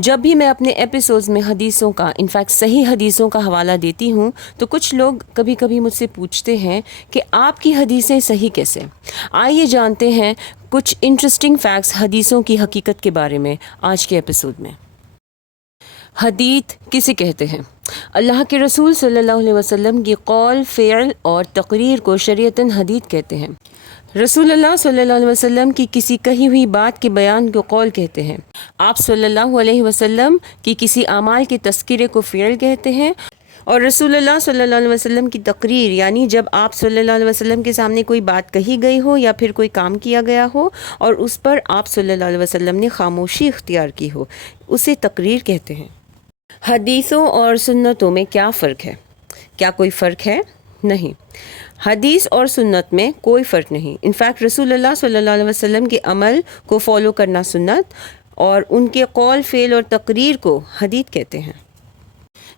جب بھی میں اپنے ایپیسوڈز میں حدیثوں کا انفیکٹ صحیح حدیثوں کا حوالہ دیتی ہوں تو کچھ لوگ کبھی کبھی مجھ سے پوچھتے ہیں کہ آپ کی حدیثیں صحیح کیسے؟ آئیے جانتے ہیں کچھ انٹرسٹنگ فیکٹس حدیثوں کی حقیقت کے بارے میں آج کے ایپیسوڈ میں۔ حدیث کسے کہتے ہیں؟ اللہ کے رسول صلی اللہ علیہ وسلم کی قول، فعل اور تقریر کو شریعتاً حدیث کہتے ہیں۔ رسول اللہ صلی اللہ علیہ وسلم کی کسی کہی ہوئی بات کے بیان کو قول کہتے ہیں۔ آپ صلی اللہ علیہ وسلم کی کسی اعمال کے تذکرے کو فعل کہتے ہیں، اور رسول اللہ صلی اللہ علیہ وسلم کی تقریر یعنی جب آپ صلی اللہ علیہ وسلم کے سامنے کوئی بات کہی گئی ہو یا پھر کوئی کام کیا گیا ہو اور اس پر آپ صلی اللہ علیہ وسلم نے خاموشی اختیار کی ہو، اسے تقریر کہتے ہیں۔ حدیثوں اور سنتوں میں کیا فرق ہے؟ کیا کوئی فرق ہے؟ نہیں، حدیث اور سنت میں کوئی فرق نہیں۔ انفیکٹ رسول اللہ صلی اللہ علیہ وسلم کے عمل کو فالو کرنا سنت اور ان کے قول، فعل اور تقریر کو حدیث کہتے ہیں۔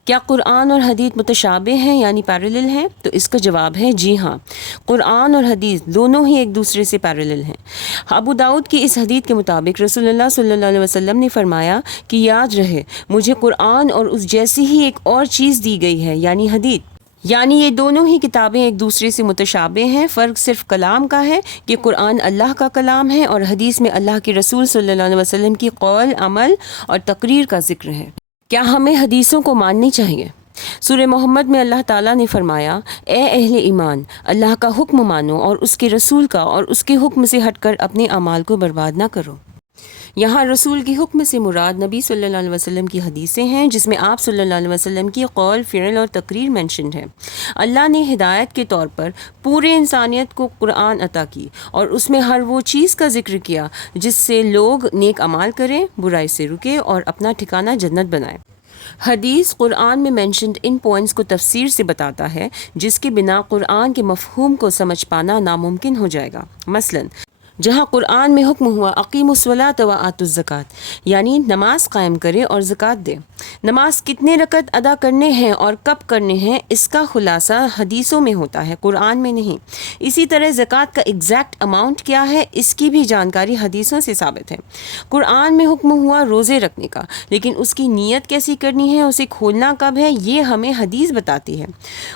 کیا قرآن اور حدیث متشابہ ہیں یعنی پیرالل ہیں؟ تو اس کا جواب ہے جی ہاں، قرآن اور حدیث دونوں ہی ایک دوسرے سے پیرالل ہیں۔ ابو داؤد کی اس حدیث کے مطابق رسول اللہ صلی اللہ علیہ وسلم نے فرمایا کہ یاد رہے مجھے قرآن اور اس جیسی ہی ایک اور چیز دی گئی ہے یعنی حدیث، یعنی یہ دونوں ہی کتابیں ایک دوسرے سے متشابہ ہیں، فرق صرف کلام کا ہے کہ قرآن اللہ کا کلام ہے اور حدیث میں اللہ کے رسول صلی اللہ علیہ وسلم کی قول، عمل اور تقریر کا ذکر ہے۔ کیا ہمیں حدیثوں کو ماننی چاہیے؟ سورہ محمد میں اللہ تعالیٰ نے فرمایا، اے اہل ایمان، اللہ کا حکم مانو اور اس کے رسول کا، اور اس کے حکم سے ہٹ کر اپنے اعمال کو برباد نہ کرو۔ یہاں رسول کی حکم سے مراد نبی صلی اللہ علیہ وسلم کی حدیثیں ہیں جس میں آپ صلی اللہ علیہ وسلم کی قول، فعل اور تقریر مینشنڈ ہے۔ اللہ نے ہدایت کے طور پر پورے انسانیت کو قرآن عطا کی اور اس میں ہر وہ چیز کا ذکر کیا جس سے لوگ نیک اعمال کریں، برائی سے رکے اور اپنا ٹھکانہ جنت بنائیں۔ حدیث قرآن میں مینشنڈ ان پوائنٹس کو تفسیر سے بتاتا ہے جس کے بنا قرآن کے مفہوم کو سمجھ پانا ناممکن ہو جائے گا۔ مثلاً جہاں قرآن میں حکم ہوا اقیموا الصلاۃ وآتوا الزکوٰۃ یعنی نماز قائم کرے اور زکوٰۃ دے، نماز کتنے رکعت ادا کرنے ہیں اور کب کرنے ہیں اس کا خلاصہ حدیثوں میں ہوتا ہے، قرآن میں نہیں۔ اسی طرح زکوٰۃ کا ایگزیکٹ اماؤنٹ کیا ہے اس کی بھی جانکاری حدیثوں سے ثابت ہے۔ قرآن میں حکم ہوا روزے رکھنے کا، لیکن اس کی نیت کیسی کرنی ہے، اسے کھولنا کب ہے، یہ ہمیں حدیث بتاتی ہے۔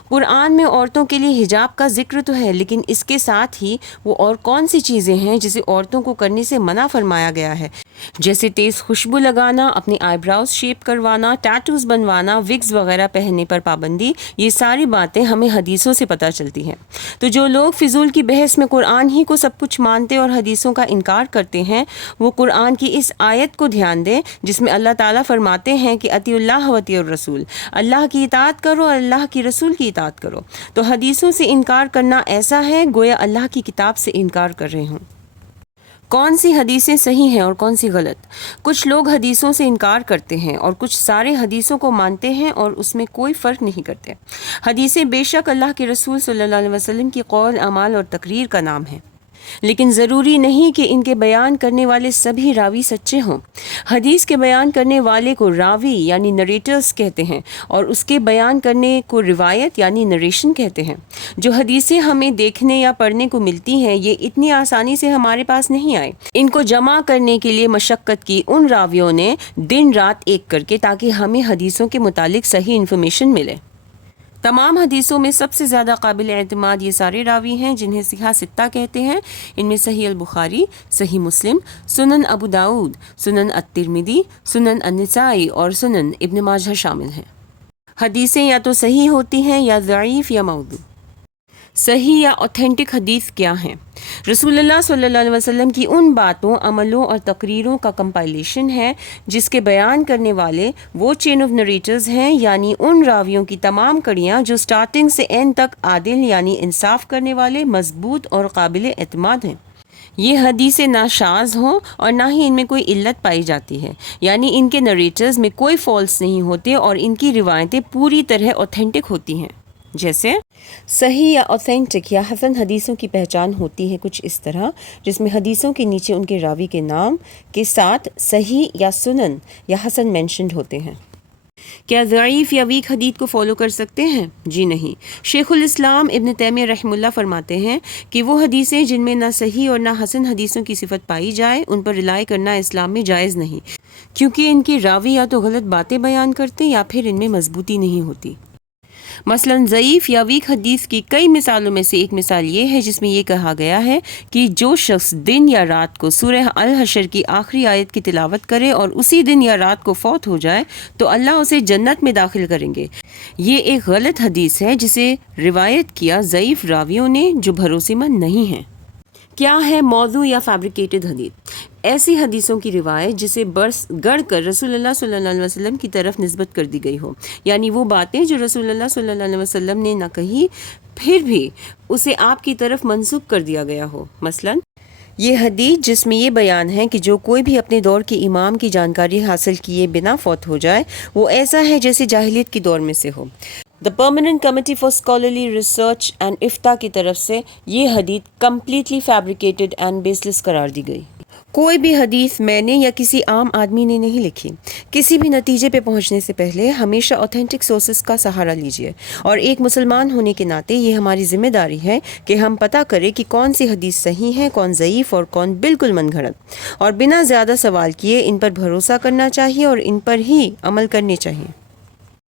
قرآن میں عورتوں کے لیے حجاب کا ذکر تو ہے، لیکن اس کے ساتھ ہی وہ اور کون سی چیزیں ہیں جسے عورتوں کو کرنے سے منع فرمایا گیا ہے، جیسے تیز خوشبو لگانا، اپنے آئی براؤز شیپ کروانا، ٹیٹوز بنوانا، وگز وغیرہ پہننے پر پابندی، یہ ساری باتیں ہمیں حدیثوں سے پتہ چلتی ہیں۔ تو جو لوگ فضول کی بحث میں قرآن ہی کو سب کچھ مانتے اور حدیثوں کا انکار کرتے ہیں، وہ قرآن کی اس آیت کو دھیان دیں جس میں اللہ تعالیٰ فرماتے ہیں کہ اطیعوا اللہ واطیعوا الرسول، اللہ کی اطاعت کرو اور اللہ کی رسول کی اطاعت کرو۔ تو حدیثوں سے انکار کرنا ایسا ہے گویا اللہ کی کتاب سے انکار کر رہے ہوں۔ کون سی حدیثیں صحیح ہیں اور کون سی غلط؟ کچھ لوگ حدیثوں سے انکار کرتے ہیں اور کچھ سارے حدیثوں کو مانتے ہیں اور اس میں کوئی فرق نہیں کرتے۔ حدیثیں بے شک اللہ کے رسول صلی اللہ علیہ وسلم کی قول، اعمال اور تقریر کا نام ہے، لیکن ضروری نہیں کہ ان کے بیان کرنے والے سبھی راوی سچے ہوں۔ حدیث کے بیان کرنے والے کو راوی یعنی نریٹرز کہتے ہیں اور اس کے بیان کرنے کو روایت یعنی نریشن کہتے ہیں۔ جو حدیثیں ہمیں دیکھنے یا پڑھنے کو ملتی ہیں یہ اتنی آسانی سے ہمارے پاس نہیں آئے، ان کو جمع کرنے کے لیے مشقت کی ان راویوں نے دن رات ایک کر کے، تاکہ ہمیں حدیثوں کے متعلق صحیح انفارمیشن ملے۔ تمام حدیثوں میں سب سے زیادہ قابل اعتماد یہ سارے راوی ہیں جنہیں صحیح ستہ کہتے ہیں۔ ان میں صحیح البخاری، صحیح مسلم، سنن ابو داؤد، سنن الترمذی، سنن النسائی اور سنن ابن ماجہ شامل ہیں۔ حدیثیں یا تو صحیح ہوتی ہیں یا ضعیف یا موضوع۔ صحیح یا اوتھینٹک حدیث کیا ہیں؟ رسول اللہ صلی اللہ علیہ وسلم کی ان باتوں، عملوں اور تقریروں کا کمپائلیشن ہے جس کے بیان کرنے والے وہ چین آف نریٹرز ہیں، یعنی ان راویوں کی تمام کڑیاں جو سٹارٹنگ سے اینڈ تک عادل یعنی انصاف کرنے والے، مضبوط اور قابل اعتماد ہیں۔ یہ حدیثیں نہ شاذ ہوں اور نہ ہی ان میں کوئی علت پائی جاتی ہے، یعنی ان کے نریٹرز میں کوئی فالس نہیں ہوتے اور ان کی روایتیں پوری طرح اوتھینٹک ہوتی ہیں۔ جیسے صحیح یا اوتھینٹک یا حسن حدیثوں کی پہچان ہوتی ہے کچھ اس طرح، جس میں حدیثوں کے نیچے ان کے راوی کے نام کے ساتھ صحیح یا سنن یا حسن مینشنڈ ہوتے ہیں۔ کیا ضعیف یا ویک حدیث کو فالو کر سکتے ہیں؟ جی نہیں۔ شیخ الاسلام ابن تیمیہ رحمہ اللہ فرماتے ہیں کہ وہ حدیثیں جن میں نہ صحیح اور نہ حسن حدیثوں کی صفت پائی جائے ان پر رلائی کرنا اسلام میں جائز نہیں، کیونکہ ان کے راوی یا تو غلط باتیں بیان کرتے یا پھر ان میں مضبوطی نہیں ہوتی۔ مثلاً ضعیف یا ویک حدیث کی کئی مثالوں میں سے ایک مثال یہ ہے جس میں یہ کہا گیا ہے کہ جو شخص دن یا رات کو سورہ الحشر کی آخری آیت کی تلاوت کرے اور اسی دن یا رات کو فوت ہو جائے تو اللہ اسے جنت میں داخل کریں گے۔ یہ ایک غلط حدیث ہے جسے روایت کیا ضعیف راویوں نے جو بھروسے مند نہیں ہیں۔ کیا ہے موضوع یا فیبریکیٹڈ حدیث؟ ایسی حدیثوں کی روایت جسے برس گڑھ کر رسول اللہ صلی اللہ علیہ وسلم کی طرف نسبت کر دی گئی ہو، یعنی وہ باتیں جو رسول اللہ صلی اللہ علیہ وسلم نے نہ کہی پھر بھی اسے آپ کی طرف منسوب کر دیا گیا ہو۔ مثلاً یہ حدیث جس میں یہ بیان ہے کہ جو کوئی بھی اپنے دور کے امام کی جانکاری حاصل کیے بنا فوت ہو جائے وہ ایسا ہے جیسے جاہلیت کے دور میں سے ہو۔ The permanent committee for scholarly research and افتاء کی طرف سے یہ حدیث completely fabricated and baseless قرار دی گئی۔ کوئی بھی حدیث میں نے یا کسی عام آدمی نے نہیں لکھی۔ کسی بھی نتیجے پہ پہنچنے سے پہلے ہمیشہ اوتھینٹک سورسز کا سہارا لیجیے، اور ایک مسلمان ہونے کے ناطے یہ ہماری ذمہ داری ہے کہ ہم پتہ کریں کہ کون سی حدیث صحیح ہے، کون ضعیف اور کون بالکل من گھڑت، اور بنا زیادہ سوال کیے ان پر بھروسہ کرنا چاہیے اور ان پر ہی عمل کرنے چاہیے۔